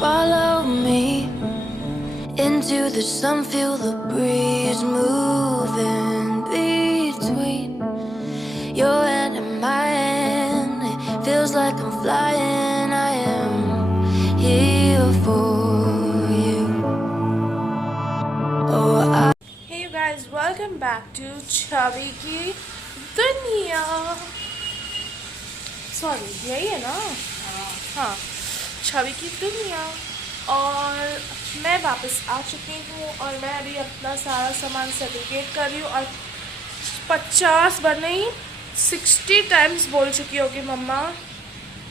Follow me into the sun, feel the breeze moving between your hand and my hand. It feels like I'm flying, I am here for you. Oh, Hey you guys, welcome back to छवि की दुनिया। Sorry, यही है ना? हाँ, छवि की दुनिया। और मैं वापस आ चुकी हूँ और मैं अभी अपना सारा सामान सेग्रीगेट कर रही हूँ और 50 बार नहीं 60 टाइम्स बोल चुकी होगी मम्मा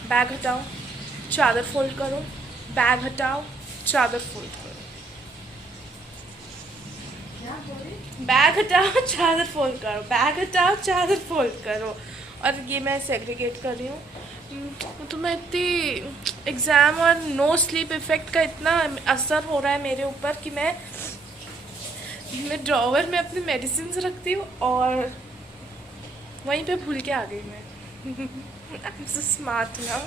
बैग हटाओ, चादर फोल्ड करो, बैग हटाओ, चादर फोल्ड करो, बैग हटाओ चादर फोल्ड करो, बैग हटाओ चादर फोल्ड करो। और ये मैं सेग्रीगेट कर रही हूँ। तो मैं इतनी एग्ज़ाम और नो स्लीप इफ़ेक्ट का इतना असर हो रहा है मेरे ऊपर कि मैं ड्रॉवर में अपनी मेडिसिन रखती हूँ और वहीं पे भूल के आ गई मैं। आई एम सो स्मार्ट ना।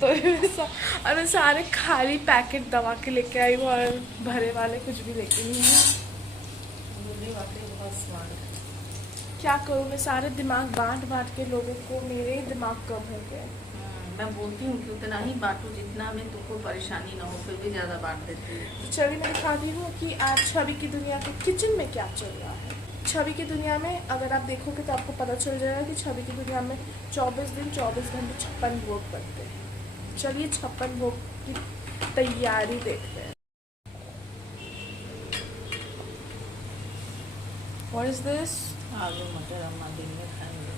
तो और मैं सारे खाली पैकेट दवा के लेके आई हूँ और भरे वाले कुछ भी लेके नहीं आई। क्या करूँ, मैं सारे दिमाग बांट बांट के लोगों को, मेरे ही दिमाग कम हो गए। मैं बोलती हूँ कि उतना ही बांटो जितना में तुमको परेशानी ना हो, फिर भी ज़्यादा बांट देती हूँ। चलिए मैं दिखाती हूँ कि आज छवि की दुनिया के किचन में क्या चल रहा है। छवि की दुनिया में अगर आप देखोगे तो आपको पता चल जाएगा कि छवि की दुनिया में 24 दिन 24 घंटे 56 भोग बनते हैं। चलिए 56 भोग की तैयारी देखते हैं। What is this? आलू मटर अम्मा दिन में खाएंगे।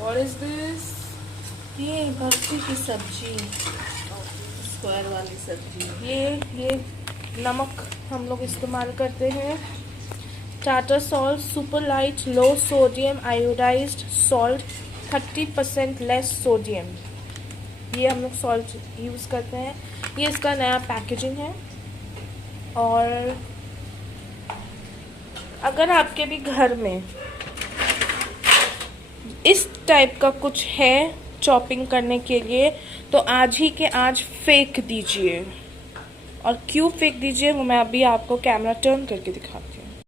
What is this? ये भक्ति की सब्जी, स्क्वायर वाली सब्जी। ये नमक हम लोग इस्तेमाल करते हैं। Tata salt super light low sodium iodized salt 30% less sodium, ये हम लोग सॉल्ट यूज़ करते हैं। ये इसका नया पैकेजिंग है। और अगर आपके भी घर में इस टाइप का कुछ है चॉपिंग करने के लिए तो आज ही के आज फेंक दीजिए। और क्यों फेंक दीजिए वो मैं अभी आपको कैमरा टर्न करके दिखाती हूँ।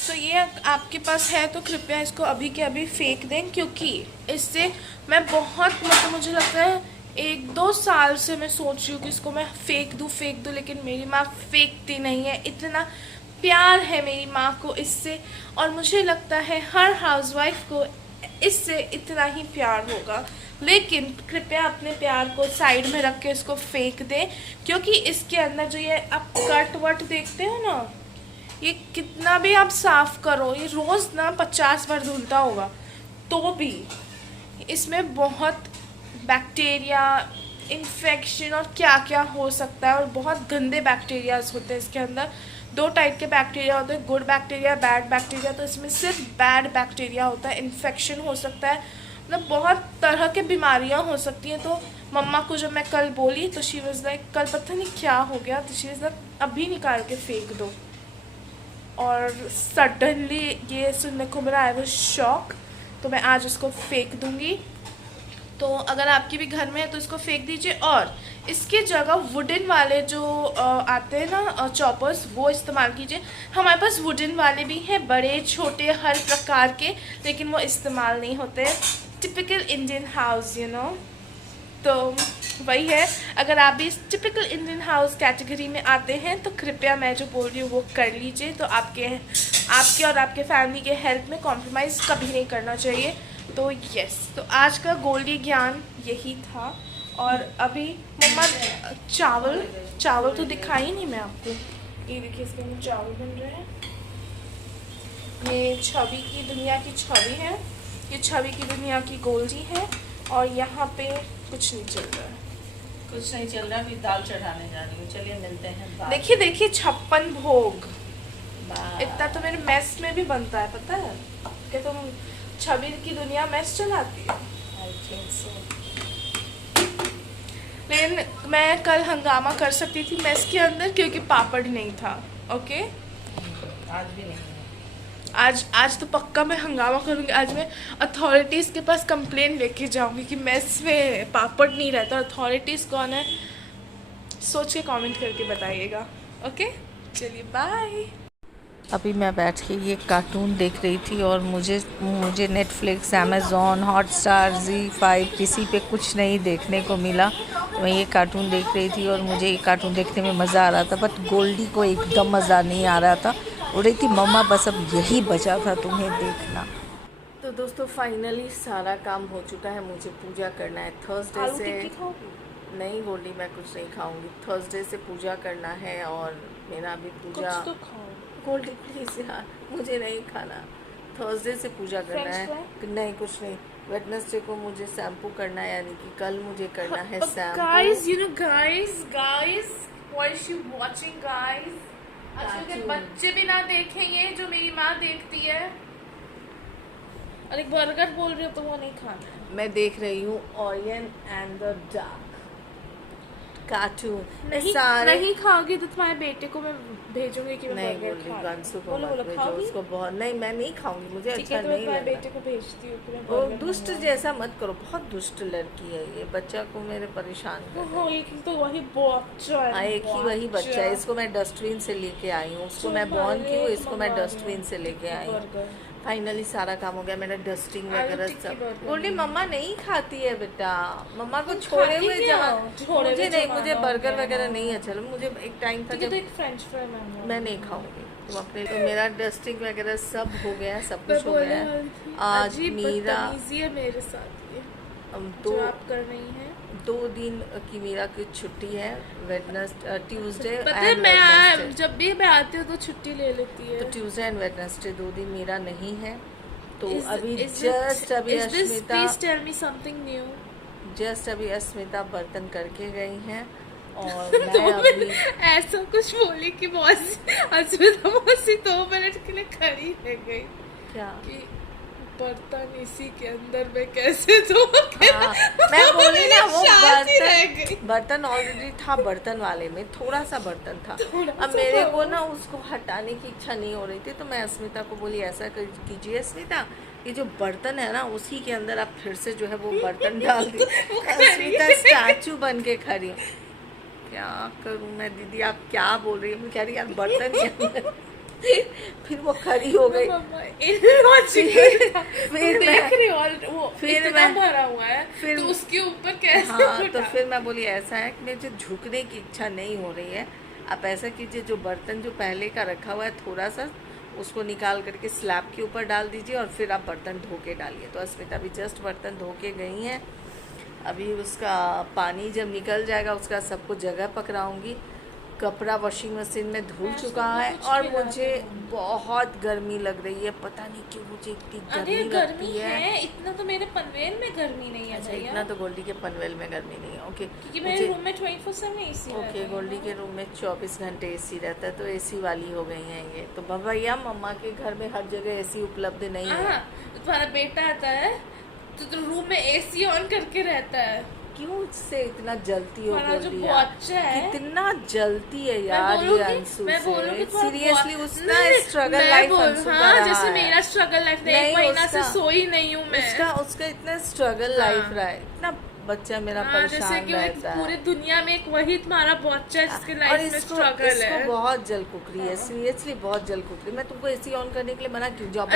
तो ये आपके पास है तो कृपया इसको अभी के अभी फेंक दें, क्योंकि इससे मैं बहुत मतलब मुझे लगता है 1-2 साल से मैं सोच रही हूँ कि इसको मैं फेंक दूँ, लेकिन मेरी माँ फेंकती नहीं है। इतना प्यार है मेरी माँ को इससे, और मुझे लगता है हर हाउसवाइफ को इससे इतना ही प्यार होगा। लेकिन कृपया अपने प्यार को साइड में रख के इसको फेंक दें, क्योंकि इसके अंदर जो ये आप कट वट देखते हो ना, ये कितना भी आप साफ़ करो, ये रोज़ ना 50 बार धुलता होगा तो भी इसमें बहुत बैक्टीरिया इन्फेक्शन और क्या क्या हो सकता है। और बहुत गंदे बैक्टीरियाज होते हैं इसके अंदर। 2 टाइप के बैक्टीरिया होते हैं, गुड बैक्टीरिया, बैड बैक्टीरिया। तो इसमें सिर्फ बैड बैक्टीरिया होता है, इन्फेक्शन हो सकता है, मतलब बहुत तरह के बीमारियां हो सकती हैं। तो मम्मा को जब मैं कल बोली तो शी वाज लाइक कल पता नहीं क्या हो गया, तो शी वाज लाइक अभी निकाल के फेंक दो। और सडनली ये सुनने को मिला, आई वाज शॉक। तो मैं आज उसको फेंक दूंगी। तो अगर आपके भी घर में है तो इसको फेंक दीजिए। और इसके जगह वुडन वाले जो आते हैं ना चॉपर्स, वो इस्तेमाल कीजिए। हमारे पास वुडन वाले भी हैं, बड़े छोटे हर प्रकार के, लेकिन वो इस्तेमाल नहीं होते। Typical Indian house you know. तो वही है, अगर आप भी इस टिपिकल इंडियन हाउस कैटेगरी में आते हैं तो कृपया मैं जो बोल रही हूँ वो कर लीजिए। तो आपके और आपके फैमिली के हेल्थ में कॉम्प्रोमाइज़ कभी नहीं करना चाहिए। तो यस, तो आज का गोल्डी ज्ञान यही था। और अभी मम्मा चावल तो दिखाई नहीं मैं आपको। ये देखिए इसके अंदर चावल बन रहे हैं। ये छवि की दुनिया की छवि है, ये छवि की दुनिया की गोल्डी है। और यहाँ पे कुछ नहीं चल रहा है, कुछ नहीं चल रहा, अभी दाल चढ़ाने जा रही हूँ। चलिए मिलते हैं। देखिए 56 भोग, इतना तो मेरे मेस में भी बनता है, पता है कि तुम छवि की दुनिया मेस चलाती है। I think so. लेकिन मैं कल हंगामा कर सकती थी मेस के अंदर क्योंकि पापड़ नहीं था। ओके, आज भी नहीं। आज तो पक्का मैं हंगामा करूँगी। आज मैं अथॉरिटीज़ के पास कंप्लेन लेके जाऊँगी कि मेस में पापड़ नहीं रहता। अथॉरिटीज़ कौन है? सोच के कमेंट करके बताइएगा। ओके, चलिए बाय। अभी मैं बैठ के ये कार्टून देख रही थी और मुझे नेटफ्लिक्स, अमेज़ॉन, हॉटस्टार, ZEE5 किसी पे कुछ नहीं देखने को मिला। तो मैं ये कार्टून देख रही थी और मुझे ये कार्टून देखने में मज़ा आ रहा था, बट गोल्डी को एकदम मज़ा नहीं आ रहा था। बोल रही थी मम्मा बस अब यही बचा था तुम्हें देखना। तो दोस्तों फाइनली सारा काम हो चुका है, मुझे पूजा करना है थर्सडे से। नहीं गोल्डी मैं कुछ नहीं खाऊंगी, थर्सडे से पूजा करना है और मेरा भी पूजा। कुछ तो खाओ गोल्डी प्लीज यार, मुझे नहीं खाना। थर्सडे से पूजा करना है। नहीं कुछ नहीं। वेडनेसडे को मुझे शैम्पू करना है, यानी कि कल मुझे करना है shampoo. Guys you know guys what is she watching guys? आजकल के बच्चे भी ना देखेंगे जो मेरी माँ देखती है। और एक बर्गर बोल रही हो तो वो नहीं खाना है। मैं देख रही हूँ Orion and the dark cartoon. नहीं खाओगी तो तुम्हारे बेटे को मैं भेजूंगी कि मैं नहीं बर्गर गोल्डी खा। गंसू को बोलो मत बोलो भेजो, खाओगी? उसको बहुत नहीं, मैं नहीं खाऊंगी, मुझे ठीक अच्छा है तो मैं नहीं तुम्हारे लगता। बेटे को भेजती हूँ कि मैं वो बर्गर दुष्ट खाऊंगा। जैसा मत करो, बहुत दुष्ट लड़की है ये, बच्चा को मेरे परेशान कर रहा है। हाँ एक ही तो वही बच्चा है। हाँ एक ही वही बच्चा है, इसको मैं डस्टबिन से लेके आई हूँ, उसको मैं बॉर्न की हूँ, इसको मैं डस्टबिन से लेके आई हूँ। फाइनली सारा काम हो गया, मेरा डस्टिंग वगैरह सब। बोली मम्मा नहीं खाती है बेटा, मम्मा को छोड़े हुए मुझे नहीं, मुझे बर्गर वगैरह नहीं अच्छा लगता। मुझे एक टाइम था जब फ्रेंच फ्राई मैं नहीं खाऊंगी तुम अपने। तो मेरा डस्टिंग वगैरह सब हो गया, सब कुछ हो गया। आज मीरा मेरे साथ ये दो जो आप कर रही हैं। 2 दिन की मीरा की छुट्टी है, वेडनेसडे ट्यूसडे पता है मैं जब भी मैं आती हूँ तो छुट्टी ले लेती है। तो ट्यूसडे एंड वेडनेसडे 2 दिन मीरा नहीं है। तो अभी जस्ट अभी अस्मिता बर्तन करके गई हैं और मैं अभी ऐसा कुछ बोली कि अस्मिता मौसी 2 मिनट के लिए खड़ी रह गई क्या कि बर्तन इसी के अंदर में कैसे धो के। मैं बोली ना वो रह गई। बर्तन ऑलरेडी था, बर्तन वाले में थोड़ा सा बर्तन था। अब मेरे को ना उसको हटाने की इच्छा नहीं हो रही थी, तो मैं अस्मिता को बोली ऐसा कीजिए अस्मिता, ये जो बर्तन है ना उसी के अंदर आप फिर से जो है वो बर्तन डाल दी। अस्मिता स्टैचू बन के खड़ी। क्या करूँ मैं दीदी, आप क्या बोल रही है? मैं कह रही यार बर्तन के अंदर। फिर वो खड़ी हो गई। फिर मैं भरा हुआ है फिर तो उसके ऊपर कैसे हाँ तो फिर मैं बोली ऐसा है कि मुझे झुकने की इच्छा नहीं हो रही है, आप ऐसा कीजिए जो बर्तन जो पहले का रखा हुआ है थोड़ा सा उसको निकाल करके स्लैब के ऊपर डाल दीजिए और फिर आप बर्तन धो के डालिए। तो अस्मिता भी जस्ट बर्तन धो के गई हैं। अभी उसका पानी जब निकल जाएगा उसका सबको जगह पकड़ाऊँगी। कपड़ा वॉशिंग मशीन में धुल चुका है और मुझे बहुत गर्मी लग रही है, पता नहीं क्यों मुझे इतनी गर्मी लगती है। इतना तो मेरे पनवेल में गर्मी नहीं है। अच्छा इतना तो गोल्डी के पनवेल में गर्मी नहीं है। ओके क्योंकि मेरे रूम में 24/7 एसी रहता है। ओके गोल्डी के रूम में 24 घंटे एसी रहता है, तो एसी वाली हो गई हैं ये। तो भैया मम्मा के घर में हर जगह एसी उपलब्ध नहीं है। तुम्हारा बेटा आता है तो रूम में एसी ऑन करके रहता है। क्यों उससे इतना जलती हो गोल्डी? कितना जलती है यार ये अंशु से। सीरियसली उसका स्ट्रगल लाइफ अंशु का रहा है। जैसे मेरा स्ट्रगल लाइफ, 1 महीना से सोई नहीं हूँ मैं। उसका इतना स्ट्रगल लाइफ रहा है, इतना बच्चा मेरा परेशान रहता है। पूरी दुनिया में एक वही तुम्हारा बच्चा है जिसके लाइफ में स्ट्रगल है। इसको बहुत जल कुकरी है, सीरियसली बहुत जल कुकरी। मैं तुमको एसी ऑन करने के लिए मना क्यों? जॉब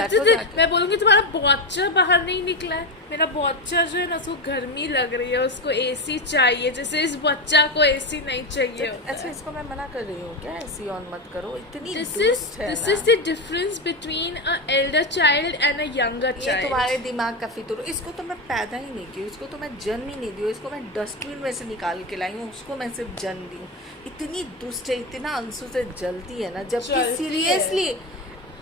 मैं बोलूंगी तुम्हारा बच्चा बाहर नहीं निकला है। मेरा बच्चा जो है ना उसको गर्मी लग रही है, उसको एसी चाहिए, जैसे इस बच्चा को एसी नहीं चाहिए। अच्छा इसको मैं मना कर रही हूँ क्या एसी ऑन मत करो? इतनी this is the difference between a elder child and a younger child. ये तुम्हारे दिमाग का फितूर। इसको तो मैं पैदा ही नहीं की, इसको तो मैं जन्म ही नहीं दी, इसको मैं डस्टबिन में से निकाल के लाई हूँ, उसको मैं सिर्फ जन्म दी हूँ। इतनी दुष्ट है, इतना अंशु से जलती है ना, जबकि सीरियसली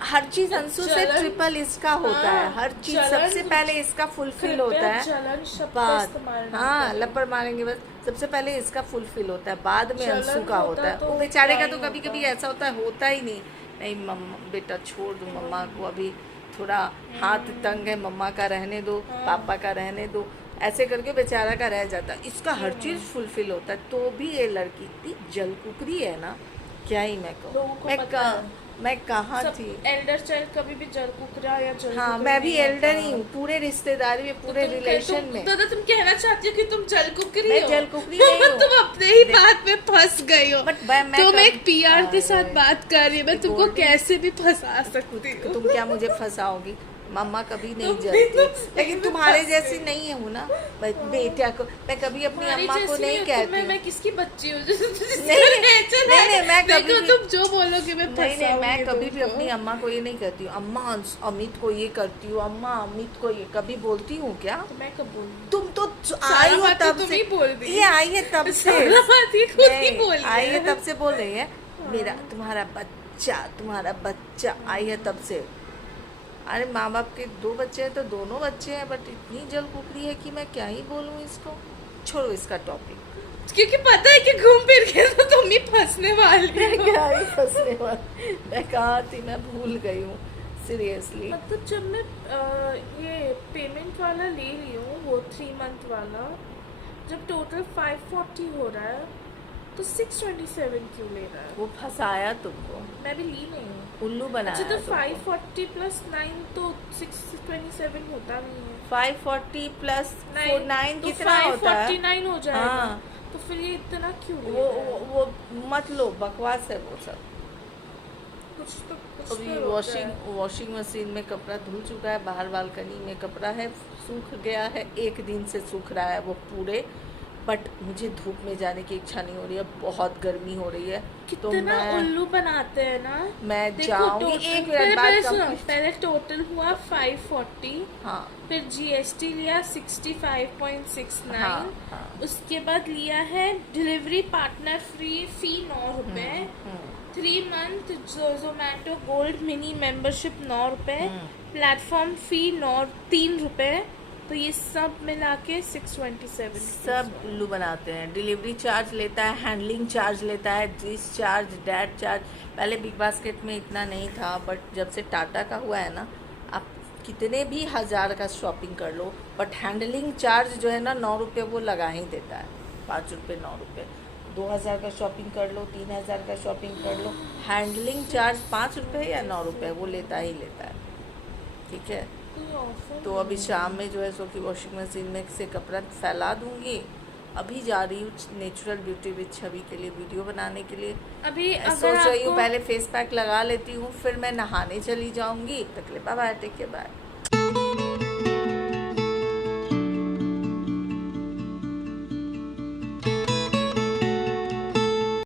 हर चीज अंशु से ट्रिपल इसका होता है। हर चीज सबसे पहले इसका फुलफिल होता है, बाद हाँ लपड़ मारेंगे बस। सबसे पहले इसका फुलफिल होता है, बाद में अंशु का होता है। वो बेचारे का तो कभी कभी ऐसा होता ही नहीं मम्मा बेटा छोड़ दो, मम्मा को अभी थोड़ा हाथ तंग है, मम्मा का रहने दो, पापा का रहने दो, ऐसे करके बेचारा का रह जाता है। इसका हर चीज फुलफिल होता है, तो भी ये लड़की इतनी जलकुकरी है ना, क्या ही मैं कहूँ। मैं कहाँ थी? एल्डर चाइल्ड कभी भी जल कुकरा या जल हाँ, कुकरी मैं भी नहीं एल्डर होता। ही हूँ, पूरे रिश्तेदारी में, पूरे रिलेशन में। दादा तुम कहना चाहती हो कि तुम जल कुकरी मैं हो? जल कुकरी नहीं हूँ। तुम अपने ही बात में फंस गई हो। बट मैं तुम एक कभी- पीआर के साथ अरे, बात कर रही हो, मैं तुमको गोल्डी- कैसे भी फंसा सकती हूँ। तुम क्या मुझे फंसाओगी? मम्मा कभी नहीं तुम भी जलती, तो लेकिन सही तुम्हारे में जैसी फंस नहीं हूँ ना। बेटिया को मैं कभी अपनी तुम्हारी अम्मा को जैसी नहीं हो, कहती मैं हूँ। किसकी बच्ची हूँ? नहीं, मैं कभी देखो भी- तुम जो बोलोगे मैं नहीं, मैं फंसाऊंगी कभी भी तुमको। अपनी अम्मा को ये नहीं कहती हूँ, अम्मा अमित को ये करती हूँ, अम्मा अमित को ये कभी बोलती हूँ क्या? तो मैं कब बोलूँ? तुम तो सारा आई हो बात तो तब तुम से, ही बोल दी। ये आई है तब से, सारा बात ये खुद ही नहीं, बोल आई है रही है। तब से बोल रही है। मेरा तुम्हारा बच्चा आई है तब से। अरे माँ बाप के 2 बच्चे हैं तो दोनों बच्चे हैं, बट इतनी जल कुकरी है कि मैं क्या ही बोलूँ इसको। छोड़ो इसका टॉपिक। क्योंकि पता है कि घूम फिर के तो तुम ही फंसने वाली हो। क्या ही फंसने वाली, मैं कहाँ थी, मैं भूल गई हूँ सीरियसली। मतलब जब मैं ये पेमेंट वाला ले रही हूँ, वो 3 मंथ वाला, जब टोटल 540 हो रहा है तो 627 क्यों ले रहा है? वो फंसाया तुमको, मैं भी ली नहीं हूँ। उल्लू बनाया अच्छा तो तुमको। 540 प्लस 9 तो 627 होता नहीं है। 540 प्लस 9 तो कितना होता है? 549 हो जाएगा। हाँ। तो फिर ये इतना क्यों ले वो रहा है? वो मत लो, बकवास है वो सब। कुछ अभी तो होता है। वॉशिंग मशीन में कपड़ा धुल चुका है, बाहर बालकनी में कपड़ा है, सूख गया है, 1 दिन से सूख रहा है वो पूरे। बट मुझे धूप में जाने की इच्छा नहीं हो रही है, बहुत गर्मी हो रही है। तो कितना मैं उल्लू बनाते हैं ना। मैं देखो, जाऊंगी total- 1 पहले- मिनट बाद पहले सुनो, complete- पहले टोटल हुआ 540, हाँ फिर जीएसटी लिया 65.69, हाँ। उसके बाद लिया है डिलीवरी पार्टनर फ्री फी 9 रुपए, 3 month Zomato gold mini membership 9 रुपए, प्लेटफॉर्म फी 3 रुपए, तो ये सब मिला के 627। सब उल्लू बनाते हैं। डिलीवरी चार्ज लेता है, हैंडलिंग चार्ज लेता है, डिश चार्ज, डैट चार्ज। पहले बिग बास्केट में इतना नहीं था, बट जब से टाटा का हुआ है ना, आप कितने भी 1000 का शॉपिंग कर लो, बट हैंडलिंग चार्ज जो है ना 9 रुपये वो लगा ही देता है। 5 रुपये 9 रुपये, 2000 का शॉपिंग कर लो, 3000 का शॉपिंग कर लो, हैंडलिंग चार्ज 5 रुपये या 9 रुपये वो लेता ही लेता है। ठीक है, तो अभी शाम में जो है सो कि वॉशिंग मशीन में से कपड़ा फैला दूंगी। अभी जा रही हूँ नेचुरल ब्यूटी विद छवि के लिए वीडियो बनाने के लिए। अभी मैं अगर सोच रही हूँ आपको पहले फेस पैक लगा लेती हूँ, फिर मैं नहाने चली जाऊँगी। तक ले bye bye, take care, bye.